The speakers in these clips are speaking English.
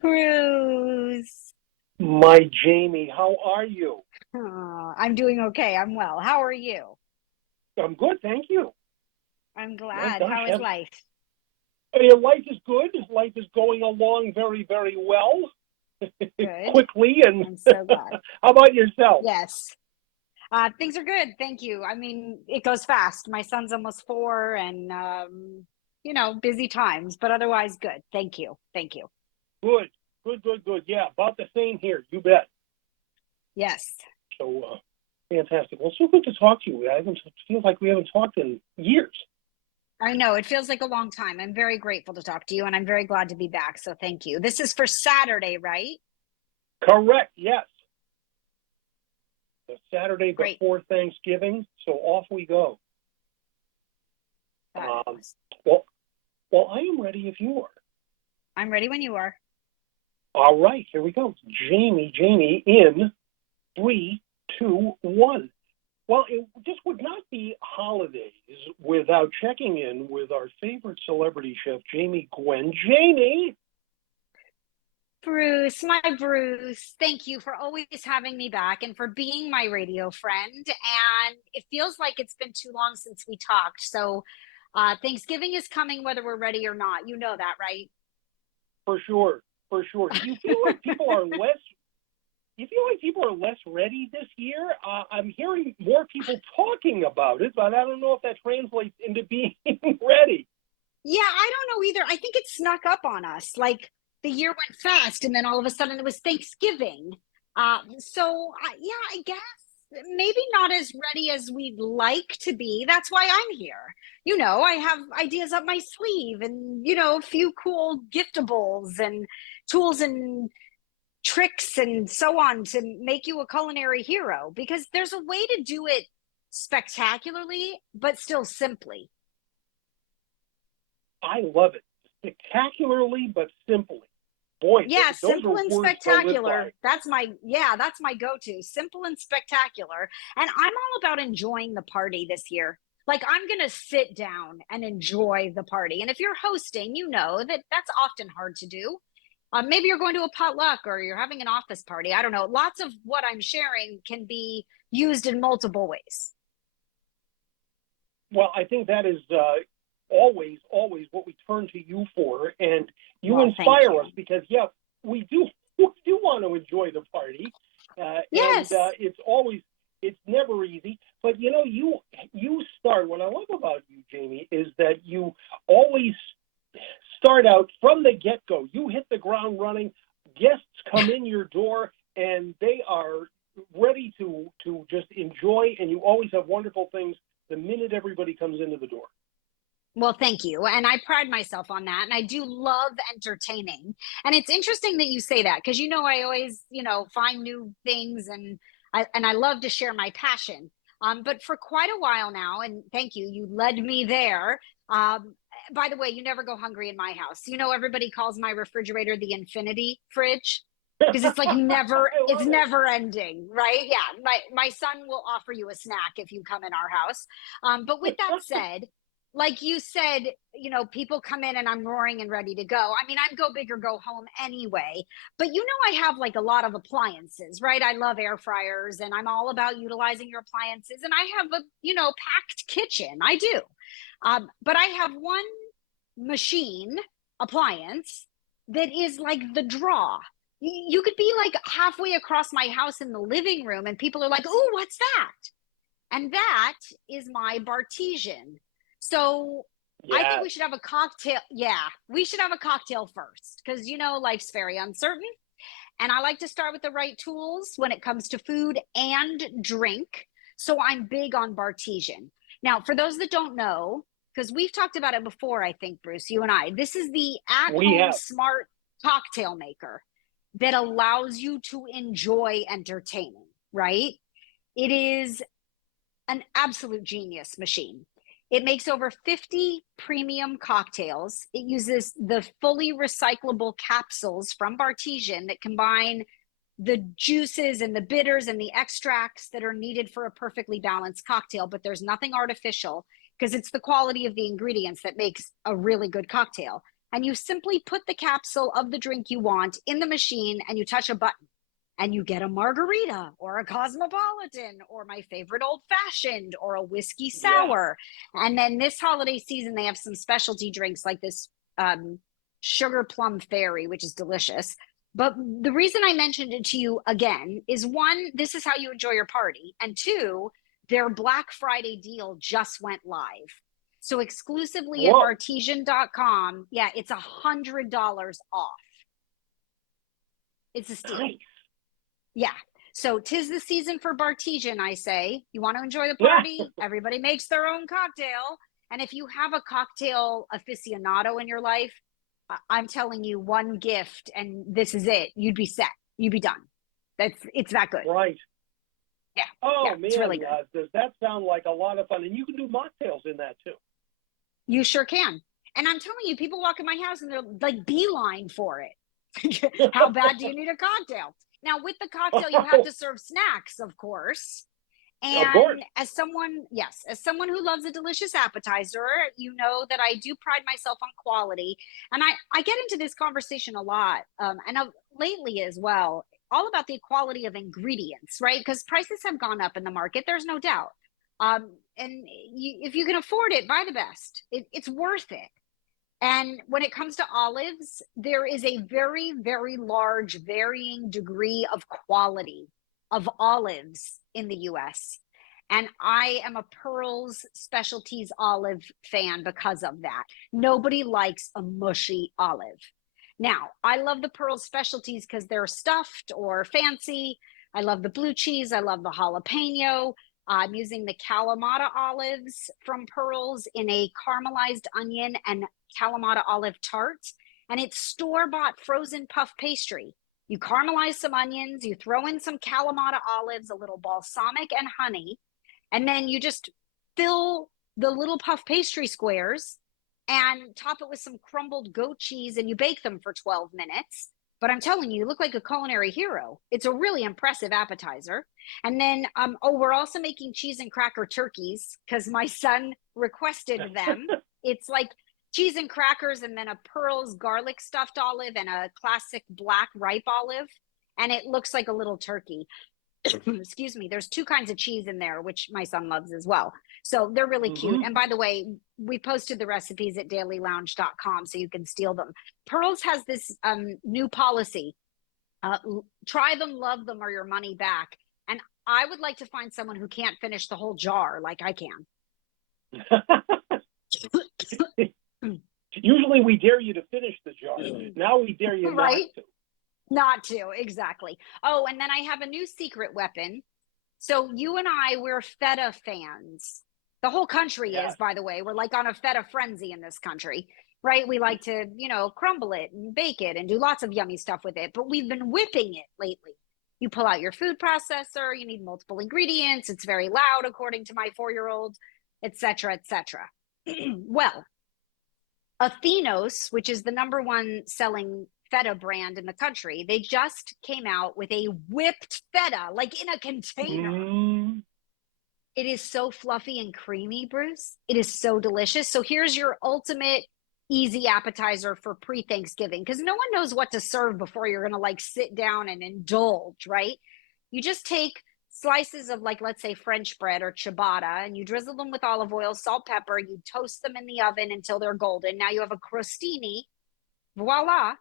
Bruce. My Jamie, how are you? I'm doing okay. I'm well. How are you? I'm good, thank you. I'm My glad. gosh, How is life? life is good. Life is going along very, very well, Good. quickly. And I'm so glad. how about yourself? Yes. Things are good. Thank you. I mean, it goes fast. My son's almost 4 and, busy times, but otherwise good. Thank you. Thank you. Good, good, good, good. Yeah, about the same here. You bet. Yes. So, fantastic. Well, so good to talk to you. I haven't feels like we haven't talked in years. I know it feels like a long time. I'm very grateful to talk to you and I'm very glad to be back. So thank you. This is for Saturday, right? Correct. Yes. The Saturday Great. before Thanksgiving. So off we go. Um, Fabulous. well, well, I am ready if you are. I'm ready when you are. All right, here we go. Jamie, in three, two, one. Well, it just would not be holidays without checking in with our favorite celebrity chef, Jamie Gwen. Jamie, Bruce, my Bruce, thank you for always having me back and for being my radio friend. And it feels like it's been too long since we talked. So, Thanksgiving is coming whether we're ready or not. You know that, right? for sure, for sure. Do you feel like people are less? Do you feel like people are less ready this year? I'm hearing more people talking about it, but I don't know if that translates into being ready. Yeah, I don't know either. I think it snuck up on us. Like the year went fast, and then all of a sudden it was Thanksgiving. Yeah, I guess maybe not as ready as we'd like to be. That's why I'm here. I have ideas up my sleeve and, a few cool giftables and tools and tricks and so on to make you a culinary hero because there's a way to do it spectacularly, but still simply. I love it. Spectacularly, but simply. Boy, Yeah, those are simple and words to live by. spectacular. That's my go-to. Simple and spectacular. And I'm all about enjoying the party this year. Like I'm going to sit down and enjoy the party. And if you're hosting, you know that that's often hard to do. Maybe you're going to a potluck or you're having an office party. I don't know. Lots of what I'm sharing can be used in multiple ways. Well, I think that is always what we turn to you for, and you Well, thank inspire us you. because, yeah, we do want to enjoy the party, and Yes. it's never easy. But you start. What I love about you, Jamie, is that you always start out from the get go. You hit the ground running. Guests come in your door, and they are ready to just enjoy, and you always have wonderful things the minute everybody comes into the door. Well, thank you. And I pride myself on that. And I do love entertaining. And it's interesting that you say that because I always, find new things and I love to share my passion. But for quite a while now, and thank you, you led me there. By the way, you never go hungry in my house. Everybody calls my refrigerator the infinity fridge because it's like never, I it's love it. never ending, right? Yeah. My son will offer you a snack if you come in our house. But with that said, like you said, people come in and I'm roaring and ready to go. I mean, I'm go big or go home anyway. But I have like a lot of appliances, right? I love air fryers and I'm all about utilizing your appliances. And I have a, packed kitchen. I do. But I have one machine appliance that is like the draw. You could be like halfway across my house in the living room and people are like, oh, what's that? And that is my Bartesian. So I think Yes. we should have a cocktail. Yeah, we should have a cocktail first because, life's very uncertain. And I like to start with the right tools when it comes to food and drink. So I'm big on Bartesian. Now, for those that don't know, because we've talked about it before, I think, Bruce, you and I, this is the at We home have. smart cocktail maker that allows you to enjoy entertaining, right? It is an absolute genius machine. It makes over 50 premium cocktails. It uses the fully recyclable capsules from Bartesian that combine the juices and the bitters and the extracts that are needed for a perfectly balanced cocktail, but there's nothing artificial because it's the quality of the ingredients that makes a really good cocktail. and you simply put the capsule of the drink you want in the machine and you touch a button and you get a margarita or a cosmopolitan or my favorite old fashioned or a whiskey Yeah. sour. And then this holiday season, they have some specialty drinks like this sugar plum fairy, which is delicious. But the reason I mentioned it to you again is one, this is how you enjoy your party. And two, their Black Friday deal just went live. So exclusively at Whoa. bartesian.com, yeah, it's $100 off. It's a steal. Nice. Yeah. So 'tis the season for Bartesian, I say. You want to enjoy the party? Everybody makes their own cocktail. And if you have a cocktail aficionado in your life, I'm telling you, one gift and this is it. You'd be set. You'd be done. It's that good. Right. Yeah. Oh, yeah, man. it's really good. Does that sound like a lot of fun? And you can do mocktails in that too. You sure can. And I'm telling you, people walk in my house and they're like beeline for it. How bad do you need a cocktail? Now, with the cocktail, you have to serve snacks, of course. And as someone who loves a delicious appetizer, you know that I do pride myself on quality. And I get into this conversation a lot, lately as well, all about the quality of ingredients, right? Because prices have gone up in the market, there's no doubt. If you can afford it, buy the best. It's worth it. And when it comes to olives, there is a very, very large varying degree of quality of olives in the US. And I am a Pearls Specialties olive fan because of that. Nobody likes a mushy olive. Now, I love the Pearls Specialties because they're stuffed or fancy. I love the blue cheese. I love the jalapeno. I'm using the Kalamata olives from Pearls in a caramelized onion and Kalamata olive tart. And it's store-bought frozen puff pastry. You caramelize some onions, you throw in some Kalamata olives, a little balsamic and honey, and then you just fill the little puff pastry squares and top it with some crumbled goat cheese and you bake them for 12 minutes. But I'm telling you, you look like a culinary hero. It's a really impressive appetizer. And then, we're also making cheese and cracker turkeys because my son requested them. It's like cheese and crackers and then a Pearls garlic stuffed olive and a classic black ripe olive. And it looks like a little turkey. Excuse me. There's two kinds of cheese in there, which my son loves as well. So they're really cute. And by the way, we posted the recipes at dailylounge.com so you can steal them. Pearls has this new policy. Try them, love them, or your money back. And I would like to find someone who can't finish the whole jar like I can. Usually we dare you to finish the jar. Now we dare you right? not to. Not to, exactly. Oh, and then I have a new secret weapon. So you and I, we're feta fans. The whole country is, by the way. We're like on a feta frenzy in this country, right? We like to, crumble it and bake it and do lots of yummy stuff with it. But we've been whipping it lately. You pull out your food processor. You need multiple ingredients. It's very loud, according to my 4-year-old, etc., etc. Well, Athenos, which is the #1 selling feta brand in the country, they just came out with a whipped feta, like in a container. It is so fluffy and creamy, Bruce. It is so delicious. So here's your ultimate easy appetizer for pre-Thanksgiving, because no one knows what to serve before you're going to like sit down and indulge, right? You just take slices of, like, let's say French bread or ciabatta, and you drizzle them with olive oil, salt, pepper. You toast them in the oven until they're golden. Now you have a crostini. Voila.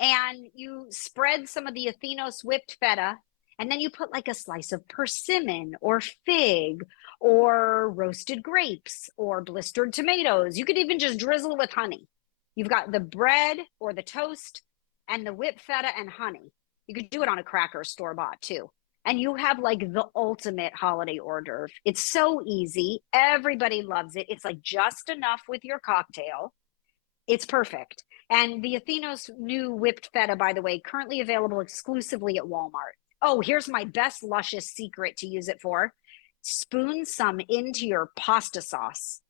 And you spread some of the Athenos whipped feta, and then you put like a slice of persimmon or fig or roasted grapes or blistered tomatoes. You could even just drizzle it with honey. You've got the bread or the toast and the whipped feta and honey. You could do it on a cracker store-bought too. And you have like the ultimate holiday hors d'oeuvre. It's so easy. Everybody loves it. It's like just enough with your cocktail. It's perfect. And the Athenos new whipped feta, by the way, currently available exclusively at Walmart. Oh, here's my best luscious secret to use it for. Spoon some into your pasta sauce.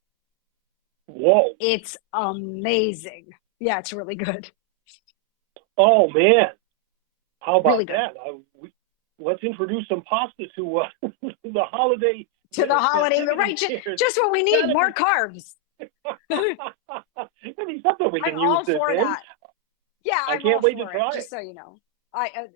Whoa. It's amazing. Yeah, it's really good. Oh, man. How about really that? Let's introduce some pasta to the holiday. To the holiday, right? Just what we need, more carbs. I mean, something we can I'm use all this for in. that. Yeah, I I'm all can't wait to for it, try just it. so you know.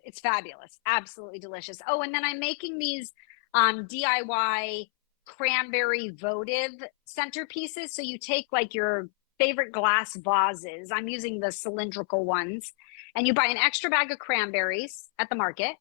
It's fabulous. Absolutely delicious. Oh, and then I'm making these DIY cranberry votive centerpieces. So you take like your favorite glass vases. I'm using the cylindrical ones, and you buy an extra bag of cranberries at the market,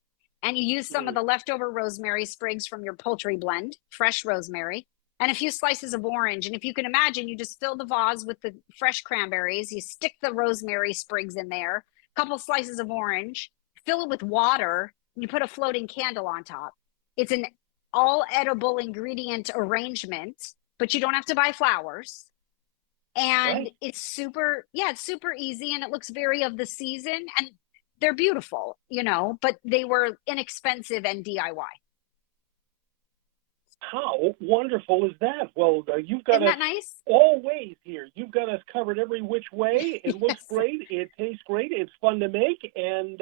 and you use some of the leftover rosemary sprigs from your poultry blend, fresh rosemary, and a few slices of orange. And if you can imagine, you just fill the vase with the fresh cranberries, you stick the rosemary sprigs in there, a couple slices of orange, fill it with water, and you put a floating candle on top. It's an all edible ingredient arrangement, but you don't have to buy flowers. And Right. it's super easy, and it looks very of the season, and they're beautiful, but they were inexpensive and DIY. How wonderful is that? Well, you've got Isn't us that nice? all ways here. You've got us covered every which way. It looks Yes, great. It tastes great. It's fun to make. And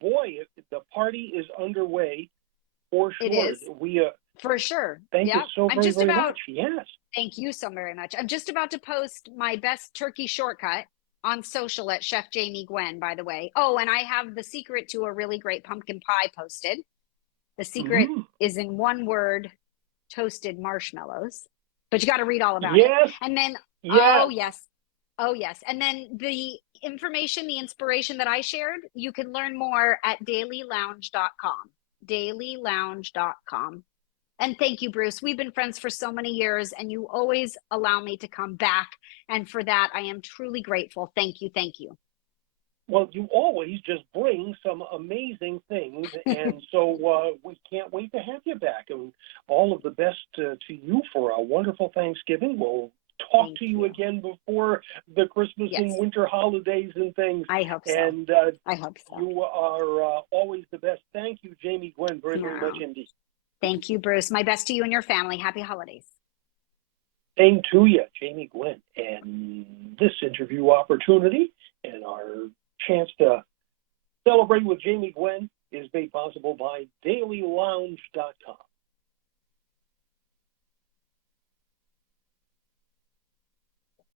boy, the party is underway for it sure. is We for sure. thank you Yeah. so very, very much. Yes. Thank you so very much. I'm just about to post my best turkey shortcut on social at Chef Jamie Gwen, by the way. Oh, and I have the secret to a really great pumpkin pie posted. The secret Mm. is in one word: toasted marshmallows. But you got to read all about it. Yes. And then, Yes. oh, yes. Oh, yes. And then the information, the inspiration that I shared, you can learn more at dailylounge.com. Dailylounge.com. And thank you, Bruce. We've been friends for so many years, and you always allow me to come back. And for that, I am truly grateful. Thank you. Thank you. Well, you always just bring some amazing things, and so we can't wait to have you back. And all of the best to you for a wonderful Thanksgiving. We'll talk Thank to you you. again before the Christmas Yes. and winter holidays and things. I hope so. And I hope so. you are always the best. Thank you, Jamie Gwen, very, very much Yeah. indeed. Thank you, Bruce. My best to you and your family. Happy holidays. Same to you, Jamie Gwen. And this interview opportunity and our chance to celebrate with Jamie Gwen is made possible by dailylounge.com.